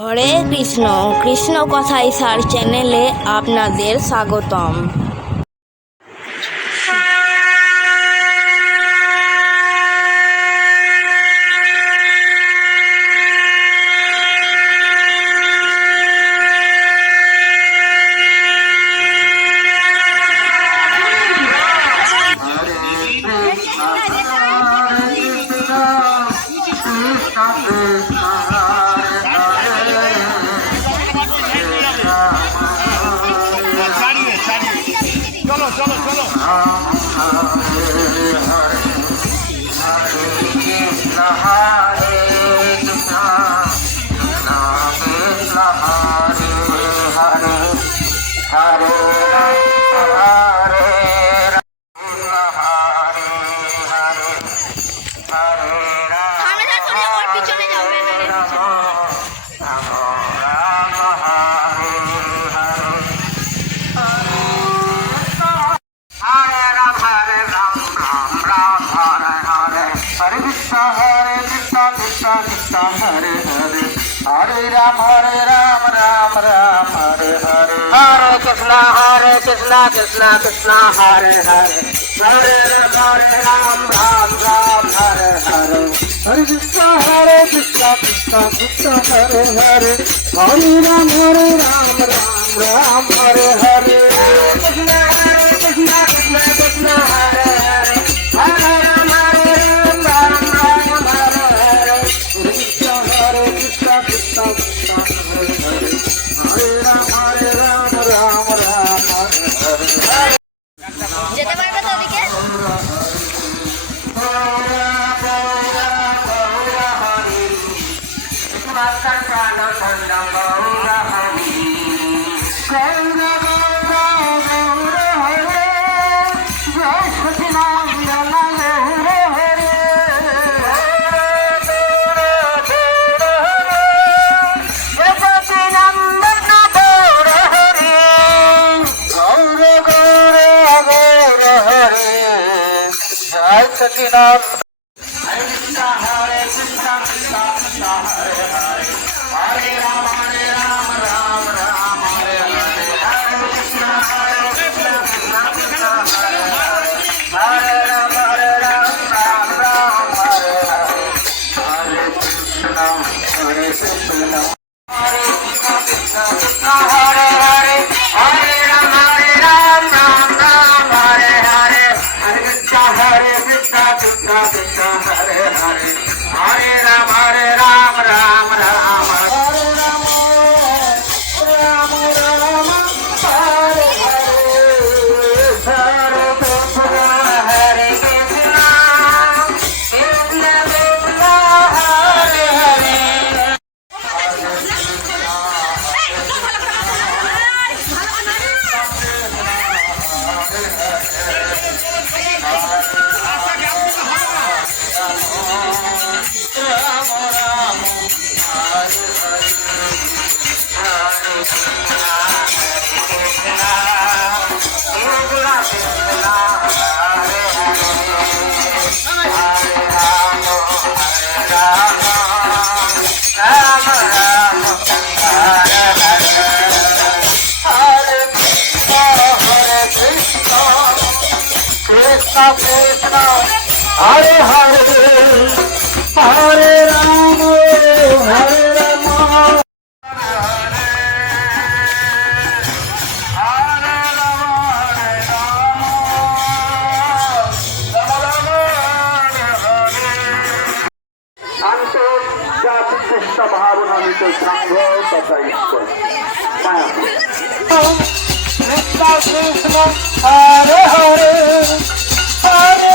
হরে কৃষ্ণ, কৃষ্ণ কথাই সার চ্যানেলে আপনাদের স্বাগতম। চলো চলো চলো Hare Krishna Krishna Krishna Hare Hare Hare Ram Ram Ram Hare Hare Hare Krishna Krishna Krishna Hare Hare Hare Ram Ram Ram Hare Hare Hare Krishna Krishna Krishna Hare Hare Hare Ram Ram Hare Hare Krishna Krishna Krishna Hare Hare Hare যেতে পারবে তো ওদিকে? Sakinam Hare Krishna Krishna Krishna Hare Hare Hare Ram Ram Ram Hare Hare Hare Krishna Krishna Krishna Hare Hare Hare Ram Ram Hare Hare Hare Krishna Hare Krishna Hare Krishna Krishna Hare Hare Hare Ram Ram Hare Hare Hare Krishna Krishna Krishna Hare Hare Hare Ram Ram Ram Hare Ram Ram Hare Hare Hare Krishna Hare Krishna Krishna Krishna Hare Hare Krishna Hare Hare Hare Ram Hare Ram আন্তর্জাতিক ভাবনামিত সংঘ তথা ঈশ্বর কৃষ্ণ কৃষ্ণ হরে হরে হরে